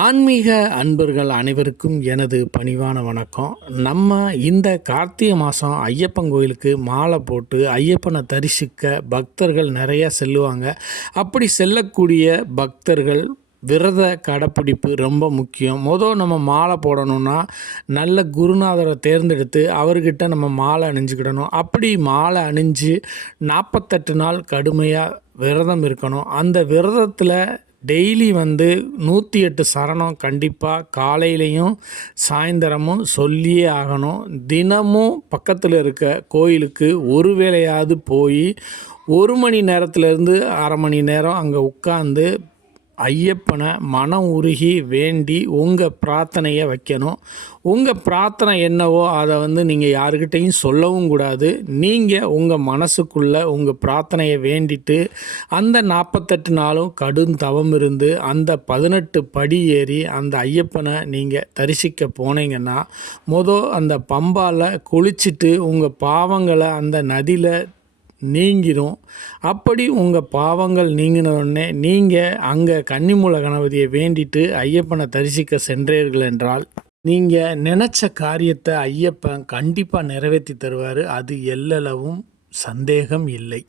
ஆன்மீக அன்பர்கள் அனைவருக்கும் எனது பணிவான வணக்கம். நம்ம இந்த கார்த்திகை மாதம் ஐயப்பன் கோயிலுக்கு மாலை போட்டு ஐயப்பனை தரிசிக்க பக்தர்கள் நிறையா செல்லுவாங்க. அப்படி செல்லக்கூடிய பக்தர்கள் விரத கடைப்பிடிப்பு ரொம்ப முக்கியம். மொதல் நம்ம மாலை போடணும்னா நல்ல குருநாதரை தேர்ந்தெடுத்து அவர்கிட்ட நம்ம மாலை அணிஞ்சுக்கிடணும். அப்படி மாலை அணிஞ்சு நாற்பத்தெட்டு நாள் கடுமையாக விரதம் இருக்கணும். அந்த விரதத்தில் டெய்லி வந்து நூற்றி எட்டு சரணம் கண்டிப்பாக காலையிலையும் சாயந்தரமும் சொல்லியே ஆகணும். தினமும் பக்கத்தில் இருக்க கோயிலுக்கு ஒரு வேளையாவது போய் ஒரு மணி நேரத்துலேருந்து அரை மணி நேரம் அங்கே உட்காந்து ஐயப்பனை மனம் உருகி வேண்டி உங்கள் பிரார்த்தனையை வைக்கணும். உங்கள் பிரார்த்தனை என்னவோ அதை வந்து நீங்கள் யாருக்கிட்டையும் சொல்லவும் கூடாது. நீங்கள் உங்கள் மனசுக்குள்ளே உங்கள் பிரார்த்தனையை வேண்டிட்டு அந்த நாற்பத்தெட்டு நாளும் கடும் தவம் இருந்து அந்த பதினெட்டு படி ஏறி அந்த ஐயப்பனை நீங்கள் தரிசிக்க போனீங்கன்னா மொதல் அந்த பம்பால் குளிச்சுட்டு உங்கள் பாவங்களை அந்த நதியில் நீங்கிரும். அப்படி உங்கள் பாவங்கள் நீங்கின உடனே நீங்கள் அங்கே கன்னிமூல கணபதியை வேண்டிட்டு ஐயப்பனை தரிசிக்க சென்றீர்கள் என்றால் நீங்கள் நினச்ச காரியத்தை ஐயப்பன் கண்டிப்பாக நிறைவேற்றி தருவார். அது எல்லளவும் சந்தேகம் இல்லை.